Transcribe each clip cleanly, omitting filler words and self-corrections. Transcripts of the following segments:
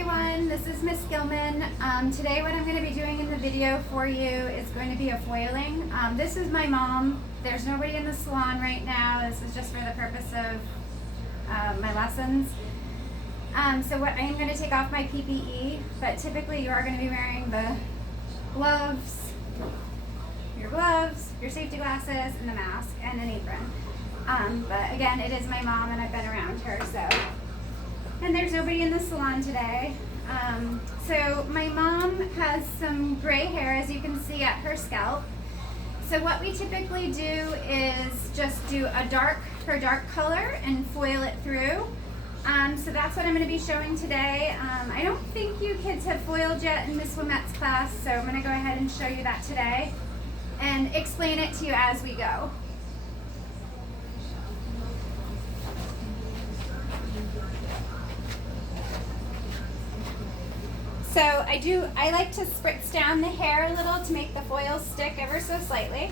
everyone, this is Miss Gilman. Today what I'm going to be doing in the video for you is going to be a foiling. This is my mom. There's nobody in the salon right now. This is just for the purpose of my lessons. So what I am going to take off my PPE, but typically you are going to be wearing the gloves, your safety glasses, and the mask, and an apron. But again, it is my mom and I've been around her, so. And there's nobody in the salon today. So my mom has some gray hair, as you can see, at her scalp. So what we typically do is just do her dark color and foil it through. So that's what I'm going to be showing today. I don't think you kids have foiled yet in Miss Wimette's class, so I'm going to go ahead and show you that today and explain it to you as we go. So I like to spritz down the hair a little to make the foil stick ever so slightly.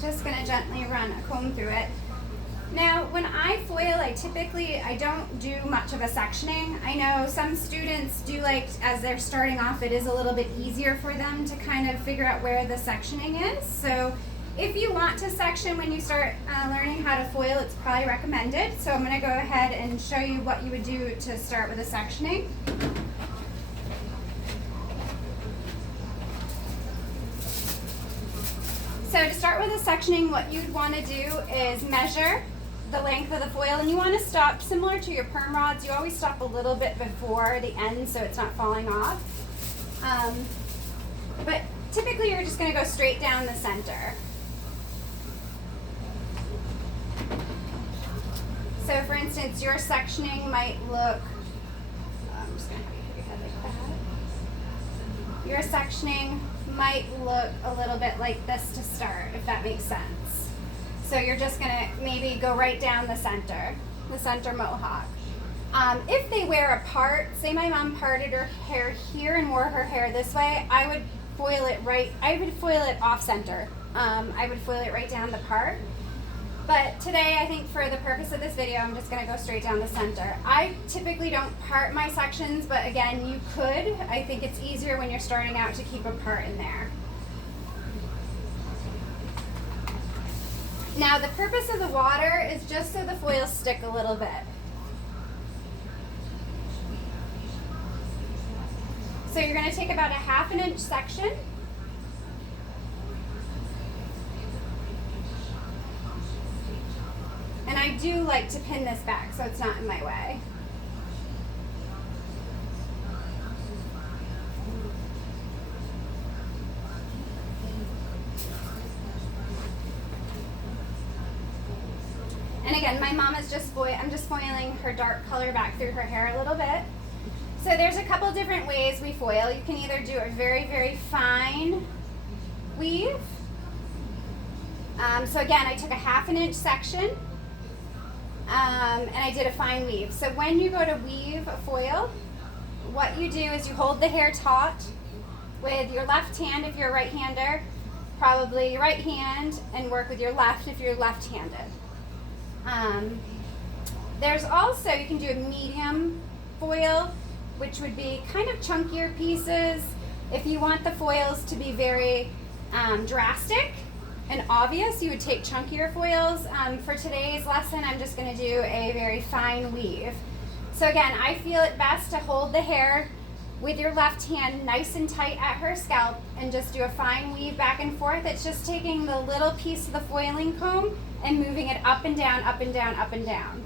Just going to gently run a comb through it. Now, when I foil, I don't do much of a sectioning. I know some students do like, as they're starting off, it is a little bit easier for them to kind of figure out where the sectioning is. So if you want to section when you start learning how to foil, it's probably recommended. So I'm going to go ahead and show you what you would do to start with a sectioning. So to start with a sectioning, what you'd want to do is measure the length of the foil, and you want to stop similar to your perm rods. You always stop a little bit before the end so it's not falling off. But typically you're just going to go straight down the center. So for instance, your sectioning might look, I'm just going to have your head like that. Your sectioning might look a little bit like this to start, if that makes sense. So you're just going to maybe go right down the center mohawk. If they wear a part, say my mom parted her hair here and wore her hair this way, I would foil it off center. I would foil it right down the part. But today, I think for the purpose of this video, I'm just going to go straight down the center. I typically don't part my sections, but again, you could. I think it's easier when you're starting out to keep a part in there. Now, the purpose of the water is just so the foils stick a little bit. So you're going to take about a 1/2 inch section. And I do like to pin this back so it's not in my way. And again, my mom is I'm just foiling her dark color back through her hair a little bit. So there's a couple different ways we foil. You can either do a very, very fine weave. So again, I took a 1/2 inch section and I did a fine weave. So when you go to weave a foil, what you do is you hold the hair taut with your left hand if you're a right-hander, probably your right hand, and work with your left if you're left-handed. There's also, you can do a medium foil, which would be kind of chunkier pieces. If you want the foils to be very drastic and obvious, you would take chunkier foils. For today's lesson, I'm just going to do a very fine weave. So again, I feel it best to hold the hair with your left hand nice and tight at her scalp and just do a fine weave back and forth. It's just taking the little piece of the foiling comb and moving it up and down, up and down, up and down.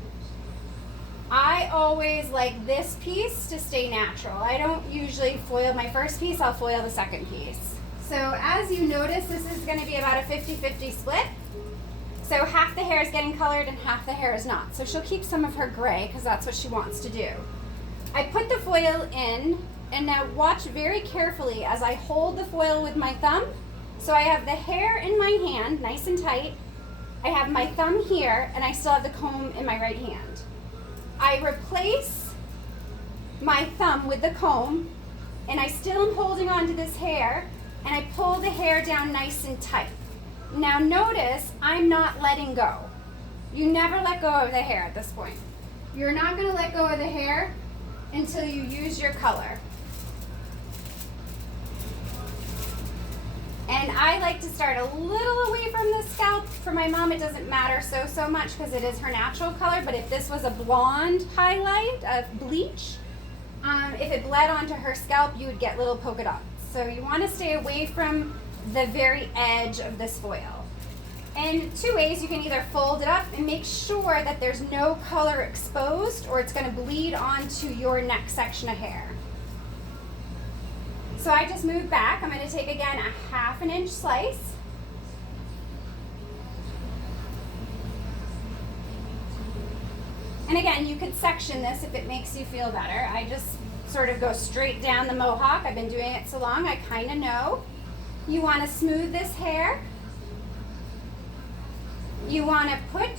I always like this piece to stay natural. I don't usually foil my first piece, I'll foil the second piece. So as you notice, this is going to be about a 50-50 split. So half the hair is getting colored and half the hair is not. So she'll keep some of her gray because that's what she wants to do. I put the foil in, and now watch very carefully as I hold the foil with my thumb. So I have the hair in my hand, nice and tight. I have my thumb here, and I still have the comb in my right hand. I replace my thumb with the comb and I still am holding on to this hair, and I pull the hair down nice and tight. Now notice I'm not letting go. You never let go of the hair at this point. You're not going to let go of the hair until you use your color. And I like to start a little away from the scalp. For my mom, it doesn't matter so much because it is her natural color, but if this was a blonde highlight, a bleach, if it bled onto her scalp, you would get little polka dots. So you want to stay away from the very edge of this foil. And two ways: you can either fold it up and make sure that there's no color exposed, or it's going to bleed onto your next section of hair. So I just moved back. I'm going to take again a 1/2 inch slice. And again, you could section this if it makes you feel better. I just sort of go straight down the mohawk. I've been doing it so long, I kind of know. You want to smooth this hair. You want to put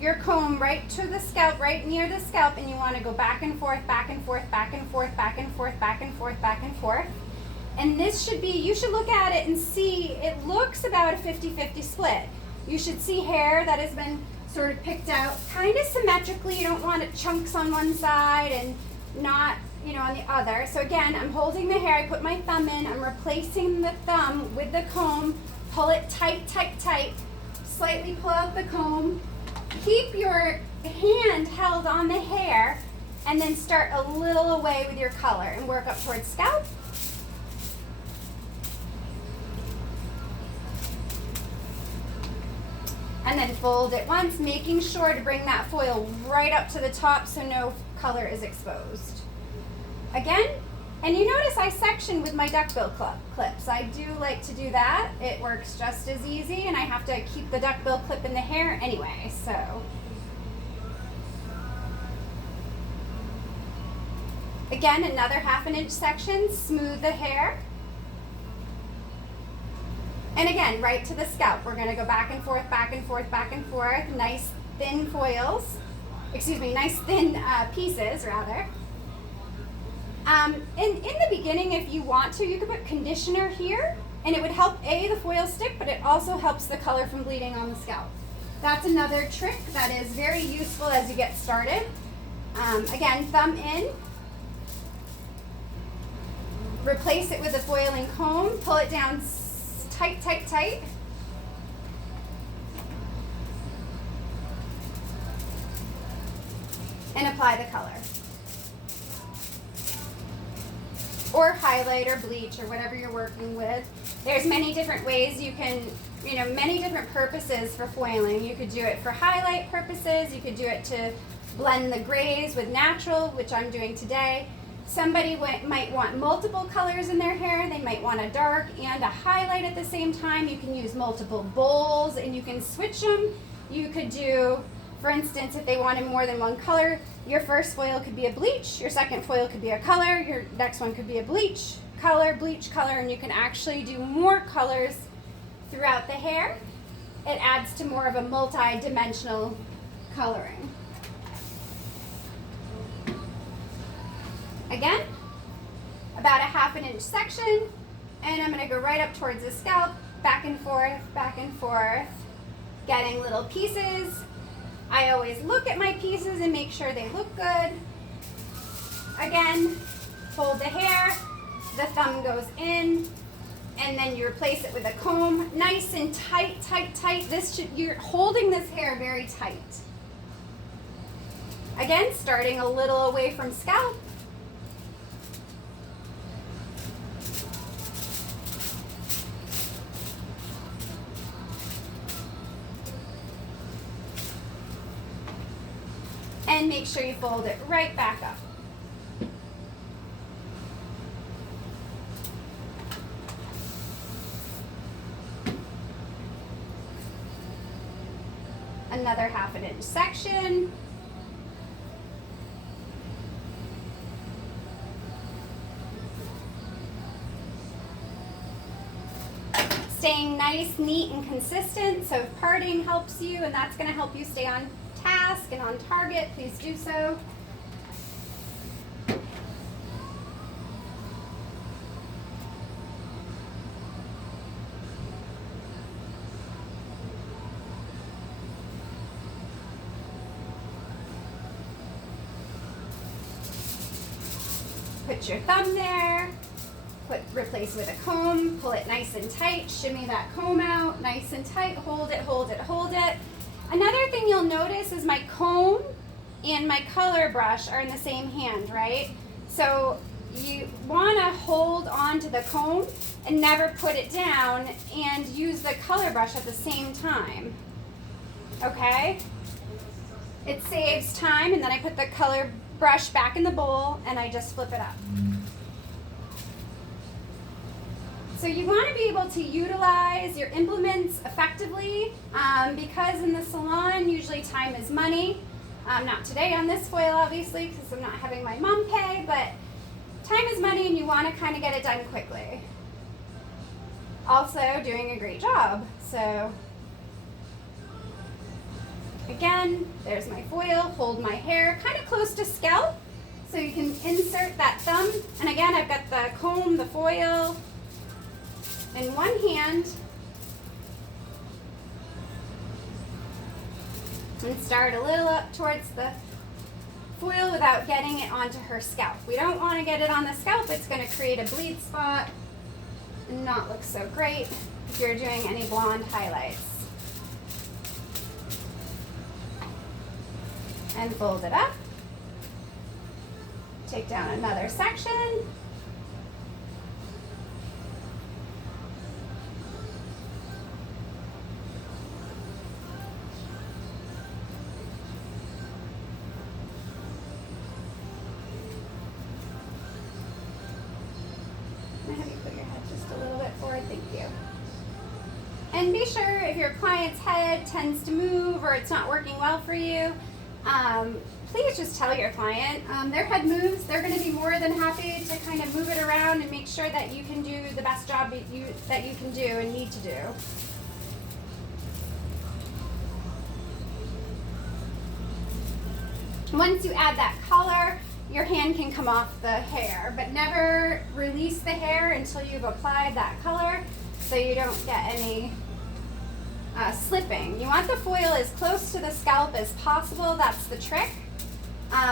your comb right to the scalp, right near the scalp, and you want to go back and forth, back and forth, back and forth, back and forth, back and forth, back and forth. And this should be, you should look at it and see, it looks about a 50-50 split. You should see hair that has been sort of picked out kind of symmetrically. You don't want it chunks on one side and not, on the other. So again, I'm holding the hair, I put my thumb in, I'm replacing the thumb with the comb, pull it tight, tight, tight, slightly pull out the comb, keep your hand held on the hair, and then start a little away with your color and work up towards scalp. And then fold it once, making sure to bring that foil right up to the top so no color is exposed. Again, and you notice I section with my duckbill clips. I do like to do that. It works just as easy, and I have to keep the duckbill clip in the hair anyway, so. Again, another 1/2 inch section, smooth the hair. And again, right to the scalp. We're gonna go back and forth, back and forth, back and forth. Nice thin foils. Excuse me, nice thin pieces, rather. In the beginning, if you want to, you could put conditioner here, and it would help the foil stick, but it also helps the color from bleeding on the scalp. That's another trick that is very useful as you get started. Again, thumb in. Replace it with a foiling comb. Pull it down tight, tight, tight. And apply the color. Or highlight or bleach or whatever you're working with. There's many different ways you can, many different purposes for foiling. You could do it for highlight purposes. You could do it to blend the grays with natural, which I'm doing today. Somebody might want multiple colors in their hair. They might want a dark and a highlight at the same time. You can use multiple bowls and you can switch them. You could do, for instance, if they wanted more than one color, your first foil could be a bleach, your second foil could be a color, your next one could be a bleach, color, and you can actually do more colors throughout the hair. It adds to more of a multi-dimensional coloring. Again, about a 1/2 inch section, and I'm going to go right up towards the scalp, back and forth, getting little pieces. I always look at my pieces and make sure they look good. Again, hold the hair, the thumb goes in, and then you replace it with a comb, nice and tight, tight, tight. You're holding this hair very tight. Again, starting a little away from scalp. And make sure you fold it right back up. Another 1/2 inch section. Staying nice, neat, and consistent. So if parting helps you, and that's going to help you stay on task and on target, please do so. Put your thumb there, replace with a comb, pull it nice and tight, shimmy that comb out, nice and tight, hold it, hold it, hold it. Another thing you'll notice is my comb and my color brush are in the same hand, right? So you want to hold on to the comb and never put it down and use the color brush at the same time, okay? It saves time, and then I put the color brush back in the bowl and I just flip it up. So you want to be able to utilize your implements effectively because in the salon usually time is money. Not today on this foil obviously because I'm not having my mom pay, but time is money and you want to kind of get it done quickly. Also doing a great job. So again, there's my foil, hold my hair kind of close to scalp so you can insert that thumb. And again, I've got the comb, the foil in one hand. And start a little up towards the foil without getting it onto her scalp. We don't want to get it on the scalp. It's going to create a bleed spot and not look so great if you're doing any blonde highlights. And fold it up. Take down another section. I'm gonna have you put your head just a little bit forward, thank you. And be sure if your client's head tends to move or it's not working well for you, please just tell your client. Their head moves, they're going to be more than happy to kind of move it around and make sure that you can do the best job that you can do and need to do. Once you add that color, your hand can come off the hair, but never release the hair until you've applied that color so you don't get any slipping. You want the foil as close to the scalp as possible. That's the trick.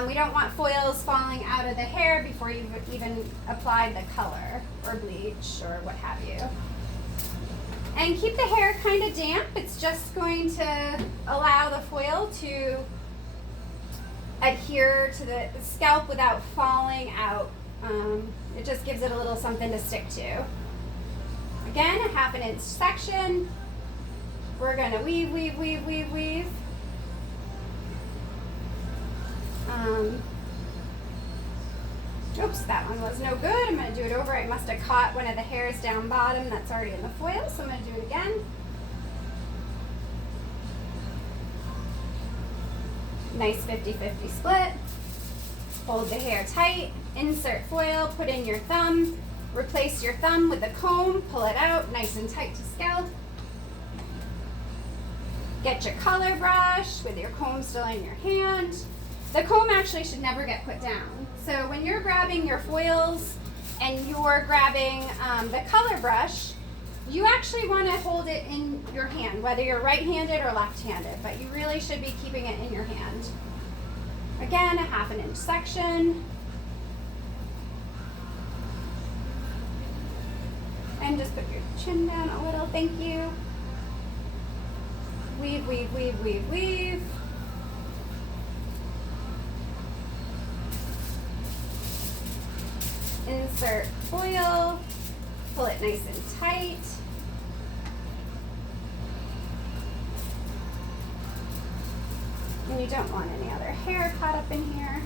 We don't want foils falling out of the hair before you've even applied the color or bleach or what have you. And keep the hair kind of damp. It's just going to allow the foil to adhere to the scalp without falling out. It just gives it a little something to stick to. Again, a 1/2 inch section. We're going to weave, weave, weave, weave, weave. Oops, that one was no good. I'm going to do it over. I must have caught one of the hairs down bottom that's already in the foil, so I'm going to do it again. Nice 50-50 split. Hold the hair tight, insert foil, put in your thumb, replace your thumb with the comb, pull it out nice and tight to scalp. Get your color brush with your comb still in your hand. The comb actually should never get put down. So when you're grabbing your foils and you're grabbing the color brush, you actually want to hold it in your hand, whether you're right-handed or left-handed, but you really should be keeping it in your hand. Again, a 1/2 inch section. And just put your chin down a little, thank you. Weave, weave, weave, weave, weave. Insert foil, pull it nice and tight. And you don't want any other hair caught up in here.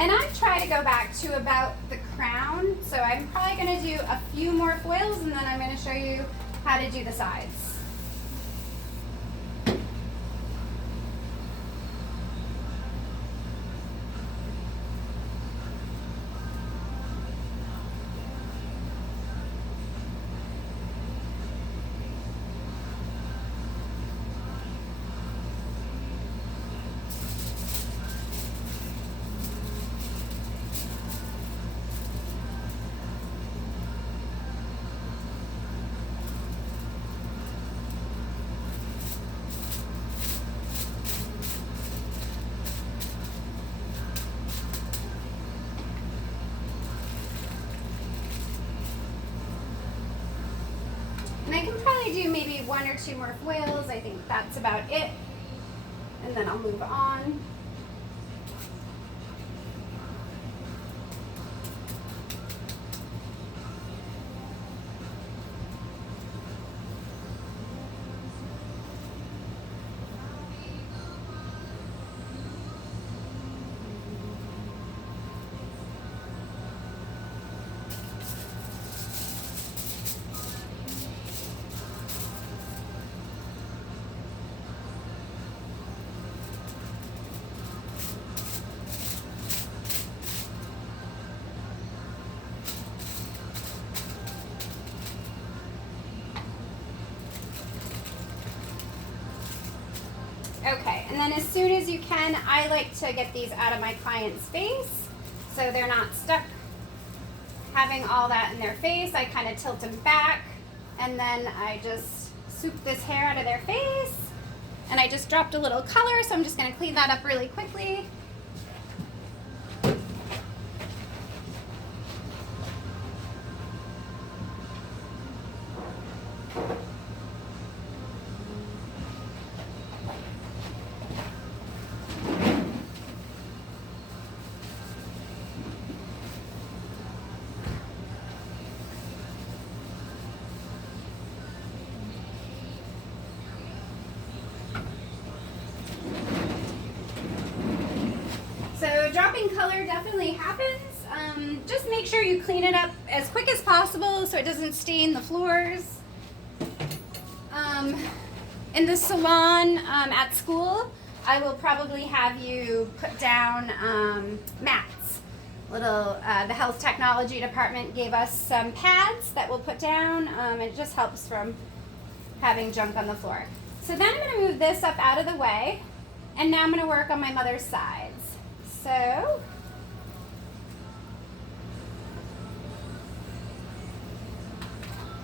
And I try to go back to about the crown, so I'm probably going to do a few more foils and then I'm going to show you how to do the sides. do maybe 1 or 2 more foils. I think that's about it. And then I'll move on. Okay, and then as soon as you can, I like to get these out of my client's face so they're not stuck having all that in their face. I kind of tilt them back, and then I just swoop this hair out of their face, and I just dropped a little color, so I'm just going to clean that up really quickly. So dropping color definitely happens. Just make sure you clean it up as quick as possible so it doesn't stain the floors. In the salon at school, I will probably have you put down mats. The health technology department gave us some pads that we'll put down. It just helps from having junk on the floor. So then I'm going to move this up out of the way, and now I'm going to work on my mother's sides. So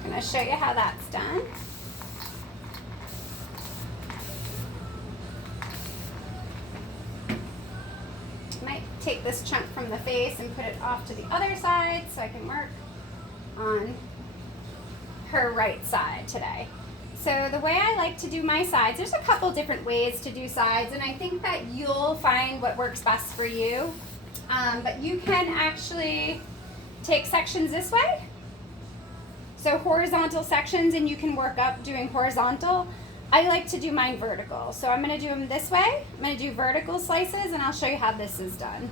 I'm going to show you how that's done. Might take this chunk from the face and put it off to the other side so I can work on her right side today. So the way I like to do my sides, there's a couple different ways to do sides, and I think that you'll find what works best for you. But you can actually take sections this way. So horizontal sections, and you can work up doing horizontal. I like to do mine vertical. So I'm going to do them this way. I'm going to do vertical slices, and I'll show you how this is done.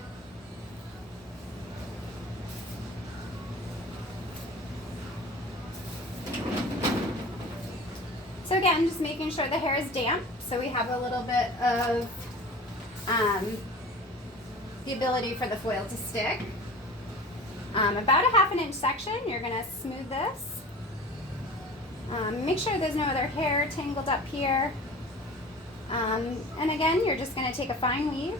So again, just making sure the hair is damp so we have a little bit of the ability for the foil to stick. About a 1/2 inch section, you're going to smooth this. Make sure there's no other hair tangled up here. And again, you're just going to take a fine weave.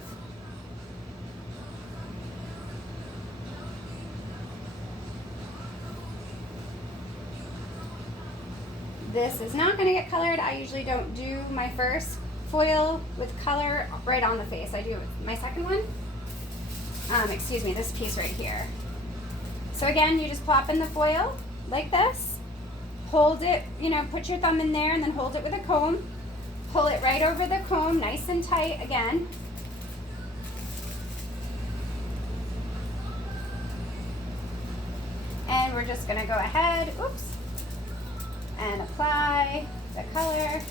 This is not going to get colored. I usually don't do my first foil with color right on the face. I do it with my second one. Excuse me, this piece right here. So again, you just plop in the foil like this. Hold it, put your thumb in there and then hold it with a comb. Pull it right over the comb, nice and tight again. And we're just going to go ahead, and apply the color.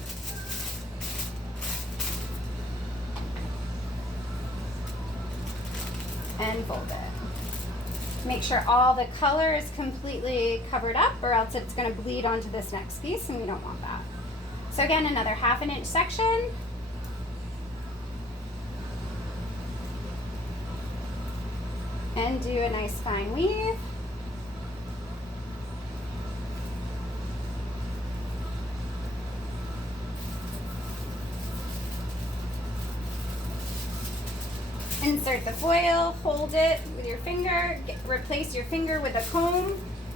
And fold it. Make sure all the color is completely covered up, or else it's going to bleed onto this next piece, and we don't want that. So again, another 1/2 inch section. And do a nice fine weave. Insert the foil, hold it with your finger, replace your finger with a comb,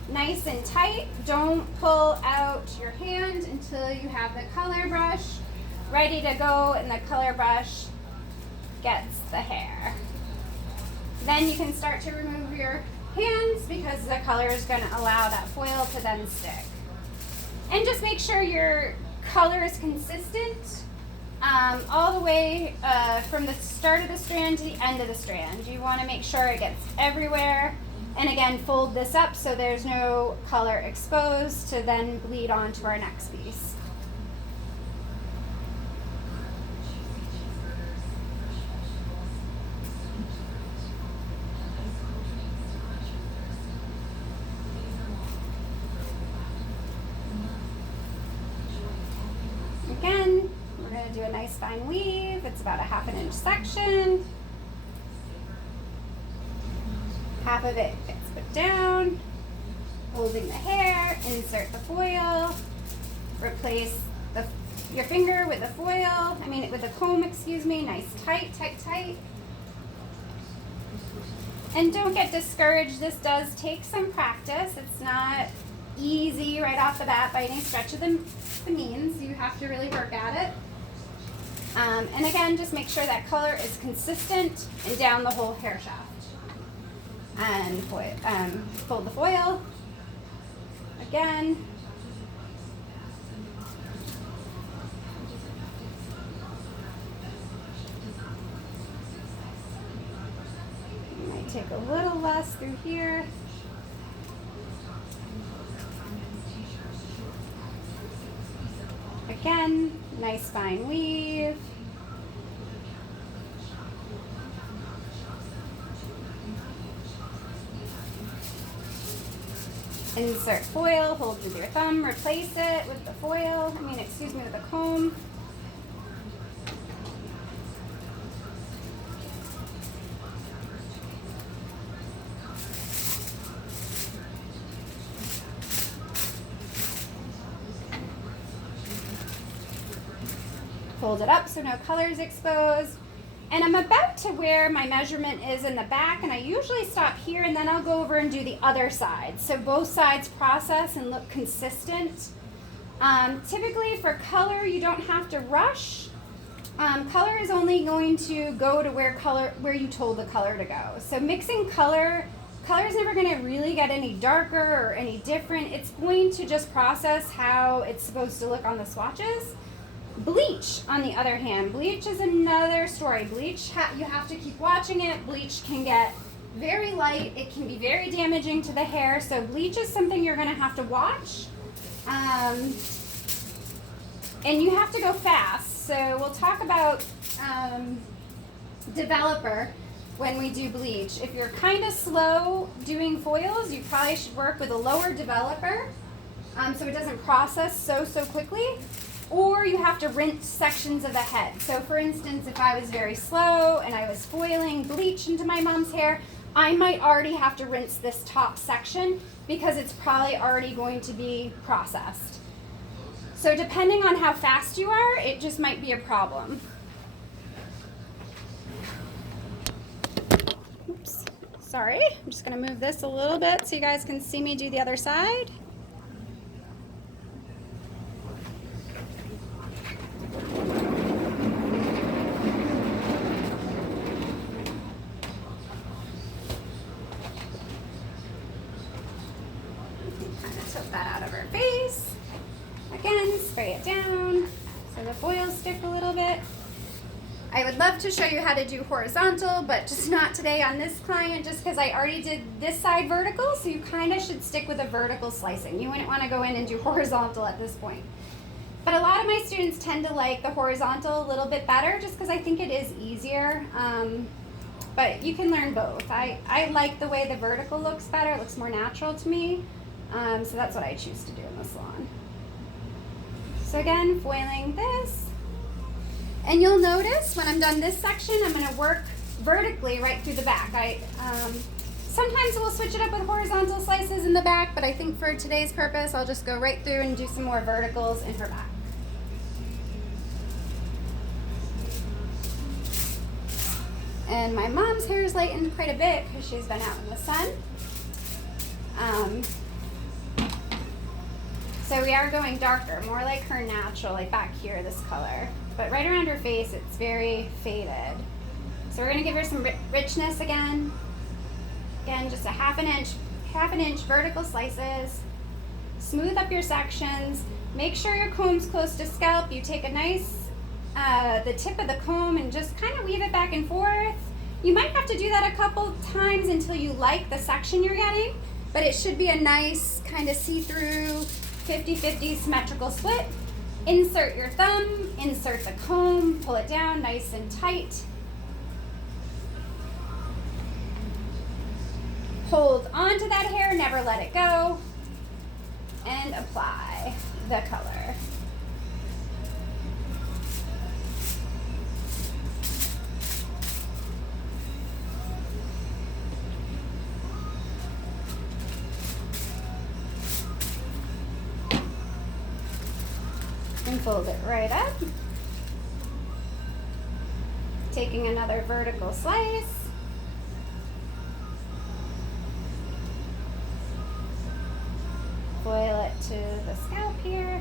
nice and tight. Don't pull out your hand until you have the color brush ready to go and the color brush gets the hair. Then you can start to remove your hands because the color is going to allow that foil to then stick. And just make sure your color is consistent all the way from the start of the strand to the end of the strand. You want to make sure it gets everywhere. And again, fold this up so there's no color exposed to then bleed onto our next piece. Again, we're going to do a nice fine weave. It's about a 1/2 inch section. Half of it gets put down, holding the hair, insert the foil, replace your finger with the foil, with the comb, excuse me, nice tight. And don't get discouraged, this does take some practice. It's not easy right off the bat by any stretch of the means. You have to really work at it. And again, just make sure that color is consistent and down the whole hair shaft. And fold the foil again. Might take a little less through here. Again, nice fine weave. Insert foil, hold with your thumb, replace it with the foil, with the comb. Fold it up so no color is exposed. And I'm about to where my measurement is in the back, and I usually stop here and then I'll go over and do the other side. So both sides process and look consistent. Typically for color, you don't have to rush. Color is only going to go to where you told the color to go. So mixing color is never going to really get any darker or any different. It's going to just process how it's supposed to look on the swatches. Bleach, on the other hand, bleach is another story. Bleach, you have to keep watching it. Bleach can get very light. It can be very damaging to the hair. So bleach is something you're going to have to watch. And you have to go fast. So we'll talk about developer when we do bleach. If you're kind of slow doing foils, you probably should work with a lower developer so it doesn't process so quickly. Or you have to rinse sections of the head. So for instance, if I was very slow and I was foiling bleach into my mom's hair, I might already have to rinse this top section because it's probably already going to be processed. So depending on how fast you are, it just might be a problem. Oops, sorry. I'm just gonna move this a little bit so you guys can see me do the other side. Spray it down so the foils stick a little bit. I would love to show you how to do horizontal, but just not today on this client, just because I already did this side vertical, so you kind of should stick with a vertical slicing. You wouldn't want to go in and do horizontal at this point. But a lot of my students tend to like the horizontal a little bit better, just because I think it is easier. But you can learn both. I like the way the vertical looks better. It looks more natural to me. So that's what I choose to do in the salon. So again, foiling this. And you'll notice when I'm done this section, I'm going to work vertically right through the back. Sometimes we'll switch it up with horizontal slices in the back, but I think for today's purpose, I'll just go right through and do some more verticals in her back. And my mom's hair is lightened quite a bit because she's been out in the sun. So we are going darker, more like her natural, like back here, this color. But right around her face, it's very faded. So we're gonna give her some richness again. Again, just a half an inch vertical slices. Smooth up your sections. Make sure your comb's close to scalp. You take a nice, the tip of the comb and just kind of weave it back and forth. You might have to do that a couple times until you like the section you're getting, but it should be a nice kind of see-through 50-50 symmetrical split. Insert your thumb, insert the comb, pull it down nice and tight. Hold on to that hair, never let it go, and apply the color. And fold it right up. Taking another vertical slice. Foil it to the scalp here.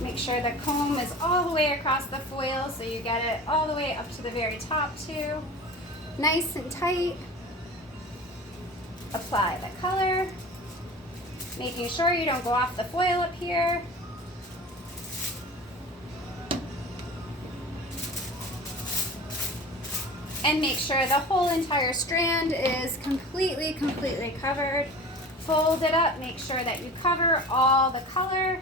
Make sure the comb is all the way across the foil so you get it all the way up to the very top too. Nice and tight. Apply the color, making sure you don't go off the foil up here. And make sure the whole entire strand is completely covered. Fold it up, make sure that you cover all the color.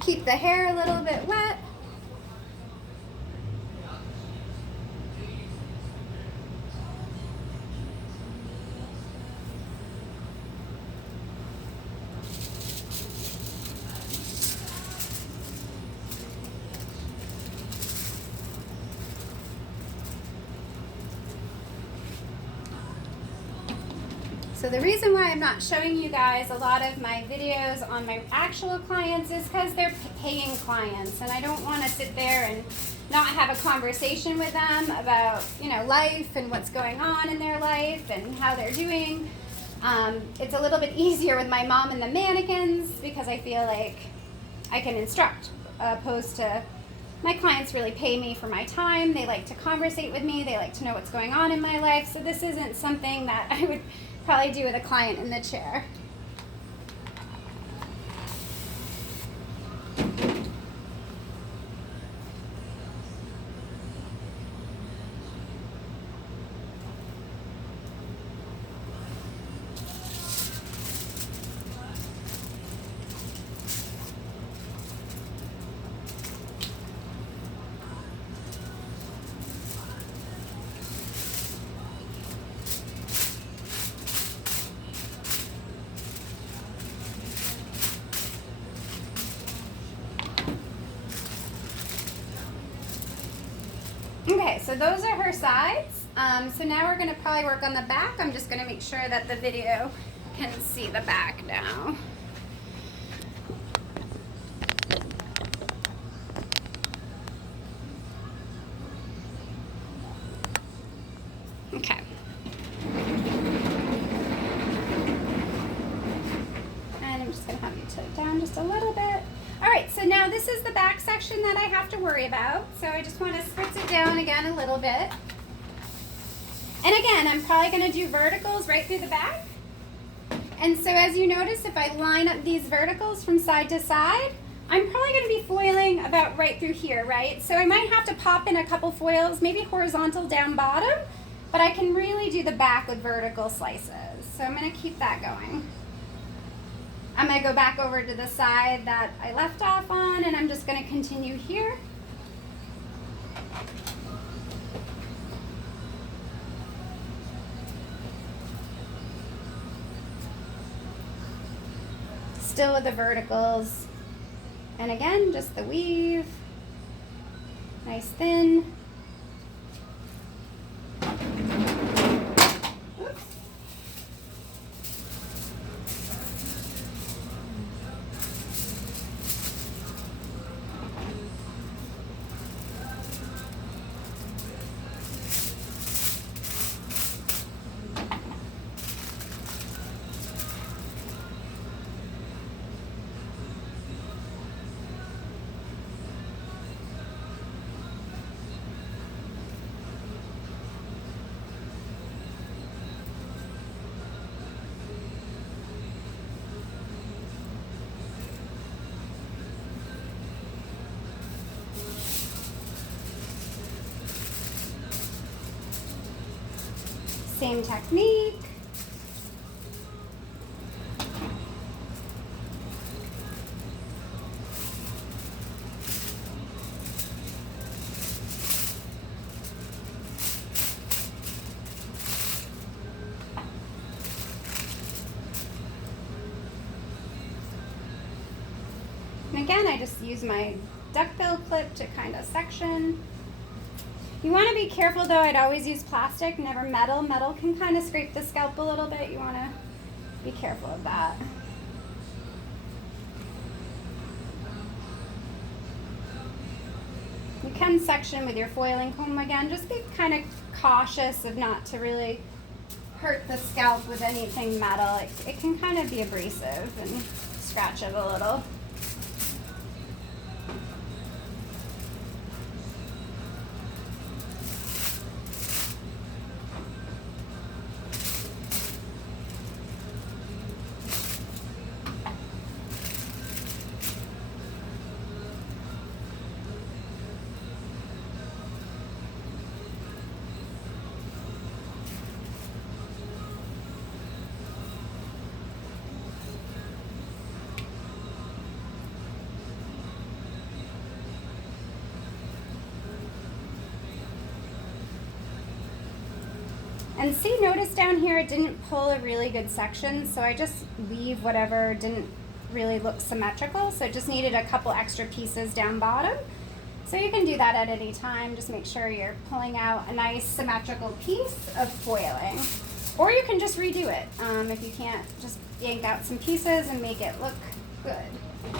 Keep the hair a little bit wet. So the reason why I'm not showing you guys a lot of my videos on my actual clients is because they're paying clients, and I don't want to sit there and not have a conversation with them about, you know, life and what's going on in their life and how they're doing. It's a little bit easier with my mom and the mannequins because I feel like I can instruct, opposed to my clients really pay me for my time. They like to conversate with me. They like to know what's going on in my life. So this isn't something that I would probably do with a client in the chair. Okay, so those are her sides. So now we're gonna probably work on the back. I'm just gonna make sure that the video can see the back now. Okay. And I'm just gonna have you tilt it down just a little bit. All right, so now this is the back section that I have to worry about. So I just want to spritz it down again a little bit. And again, I'm probably going to do verticals right through the back. And so as you notice, if I line up these verticals from side to side, I'm probably going to be foiling about right through here, right? So I might have to pop in a couple foils, maybe horizontal down bottom, but I can really do the back with vertical slices. So I'm going to keep that going. I'm going to go back over to the side that I left off on, and I'm just going to continue here. Still with the verticals. And again, just the weave. Nice thin. Oops. Same technique. And again, I just use my duckbill clip to kind of section. You want to be careful though, I'd always use plastic, never metal. Metal can kind of scrape the scalp a little bit. You want to be careful of that. You can section with your foiling comb again. Just be kind of cautious of not to really hurt the scalp with anything metal. It can kind of be abrasive and scratch it a little. And see, notice down here it didn't pull a really good section, so I just leave whatever didn't really look symmetrical, so it just needed a couple extra pieces down bottom. So you can do that at any time, just make sure you're pulling out a nice symmetrical piece of foiling. Or you can just redo it if you can't, just yank out some pieces and make it look good.